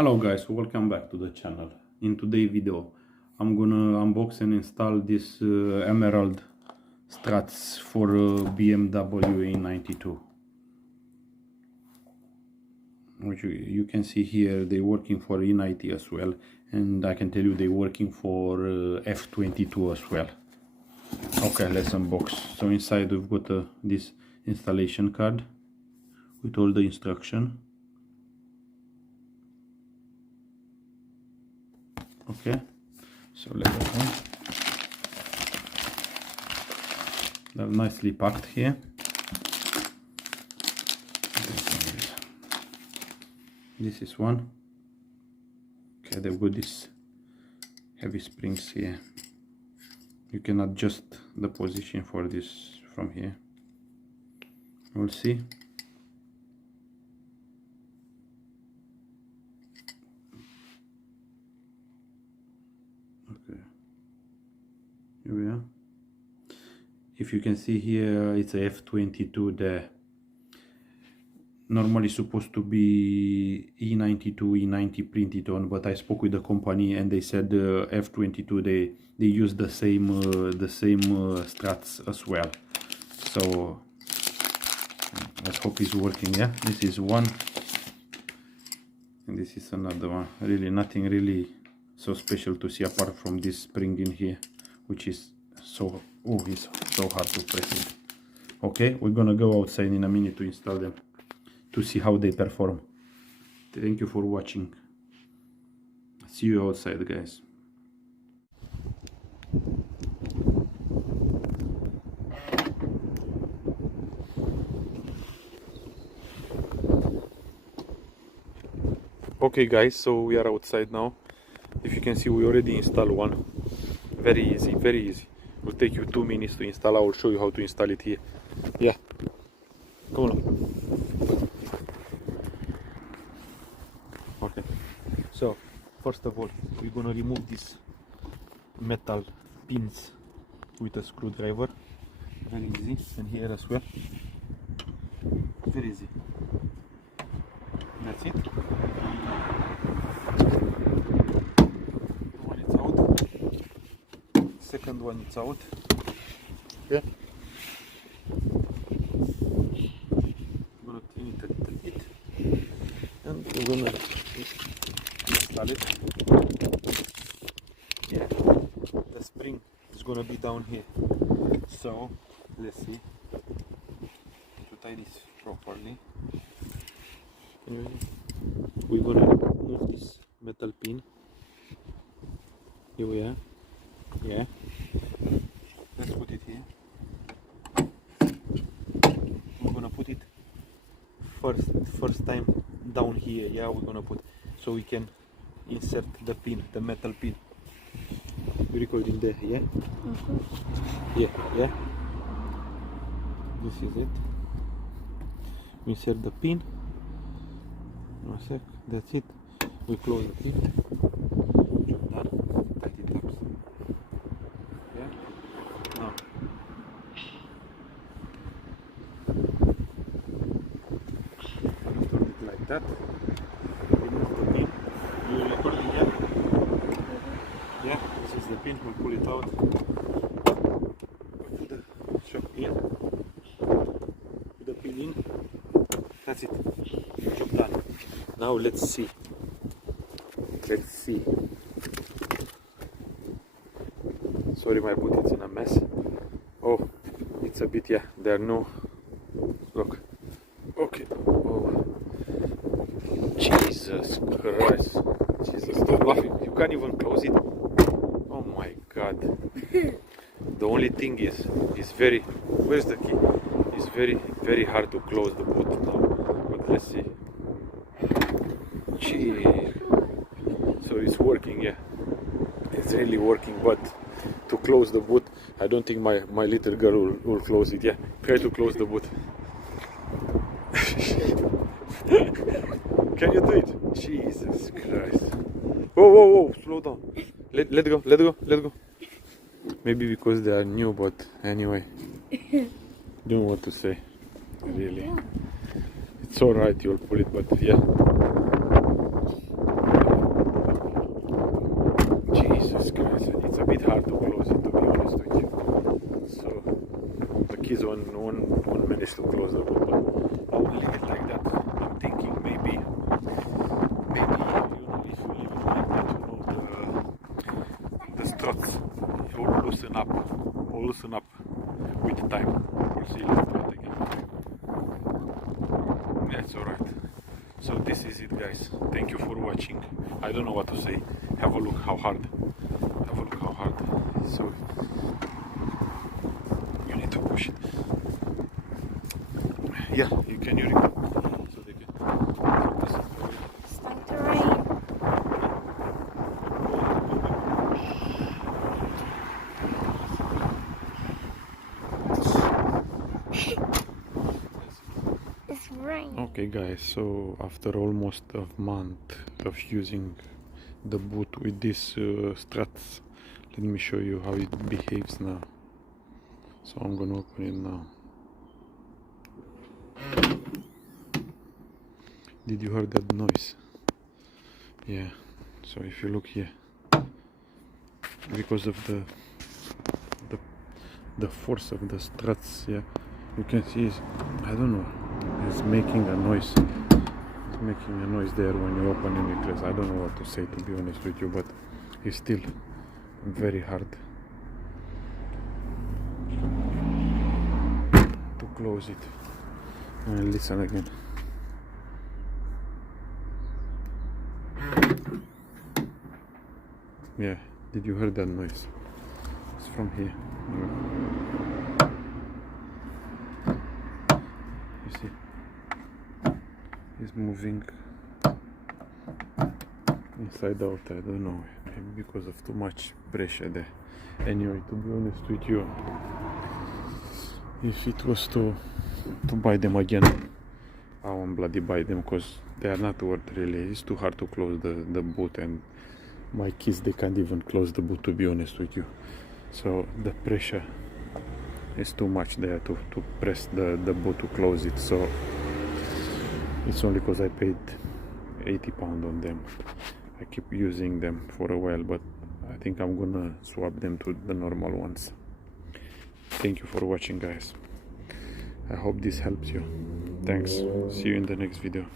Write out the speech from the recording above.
Hello guys, welcome back to the channel. In today's video I'm gonna unbox and install this Emerald Struts for BMW e92, which you can see here they're working for e90 as well, and I can tell you they're working for F22 as well. Okay, let's unbox. So inside we've got this installation card with all the instruction. Okay, so let's go. They're nicely packed here. This is one. Okay, they've got these heavy springs here. You can adjust the position for this from here. We'll see. Okay, here we are. If you can see here, it's a F22 there. Normally supposed to be E92, E90 printed on, but I spoke with the company and they said F22 they use the same struts as well. So let's hope it's working. Yeah, this is one, and this is another one. Really nothing really so special to see apart from this spring in here, which is so it's so hard to press it. Okay, we're gonna go outside in a minute to install them, to see how they perform. Thank you for watching. See you outside, guys. Okay guys, so we are outside now. If you can see, we already installed one. Very easy, very easy. It will take you 2 minutes to install. I will show you how to install it here. Yeah, come on. Okay, so first of all we're gonna remove these metal pins with a screwdriver. Very easy, and here as well. Very easy. That's it. One is out. Second one is out. Yeah. I'm gonna clean it a little bit, and we're gonna install it. Yeah, the spring is gonna be down here. So let's see to tie this properly. Anyway, we're gonna remove this metal pin. Here we are. Yeah. Let's put it here. We're gonna put it first time down here. Yeah, we're gonna put so we can insert the pin, the metal pin. You recording there? Yeah. Yeah. Yeah. This is it. Insert the pin. One sec. That's it. We close the pin. Job done. Tight it up. Yeah. Now. Turn it like that. Remove the pin. You recording? Yeah. Yeah. This is the pin. We'll pull it out. Put the shock in. Put the pin in. That's it. Job done. Now let's see. Let's see. Sorry, my boot is in a mess. Oh, it's a bit, yeah. There are no. Look. Okay. Oh. Jesus Christ. Jesus. Stop laughing. You can't even close it. Oh my God. The only thing is very. Where's the key? It's very hard to close the boot now. But let's see. Gee. So it's working, yeah. It's really working, but to close the boot, I don't think my little girl will close it. Yeah, try to close the boot. Can you do it? Jesus Christ. Whoa, slow down. Let go. Maybe because they are new, but anyway. Don't know what to say. Really. It's alright, you'll pull it, but yeah. it's a bit hard to close it, to be honest with you. So the keys won't manage to close the boot, but I will leave it like that. I'm thinking maybe you know, if you leave it like that, you know, the struts will loosen up with time. We'll see. Let's try it again. That's alright. So this is it, guys. Thank you for watching. I don't know what to say. Have a look how hard. So you need to push it. Yeah, you can record. So they can. It's starting to rain. It's raining. Okay, guys. So after almost a month of using the boot with these struts, let me show you how it behaves now. So I'm gonna open it now. Did you hear that noise? Yeah. So if you look here, because of the force of the struts, yeah, you can see I don't know, it's making a noise. It's making a noise there when you open any place. I don't know what to say, to be honest with you, but it's still very hard to close it. And listen again. Yeah, did you hear that noise? It's from here. You see, it's moving inside out. I don't know, maybe because of too much pressure there. Anyway, to be honest with you, if it was to buy them again, I won't bloody buy them, because they are not worth really. It's too hard to close the boot, and my kids, they can't even close the boot, to be honest with you. So the pressure is too much there to press the boot to close it. So it's only because I paid £80 on them. I keep using them for a while, but I think I'm gonna swap them to the normal ones. Thank you for watching, guys. I hope this helps you. Thanks. See you in the next video.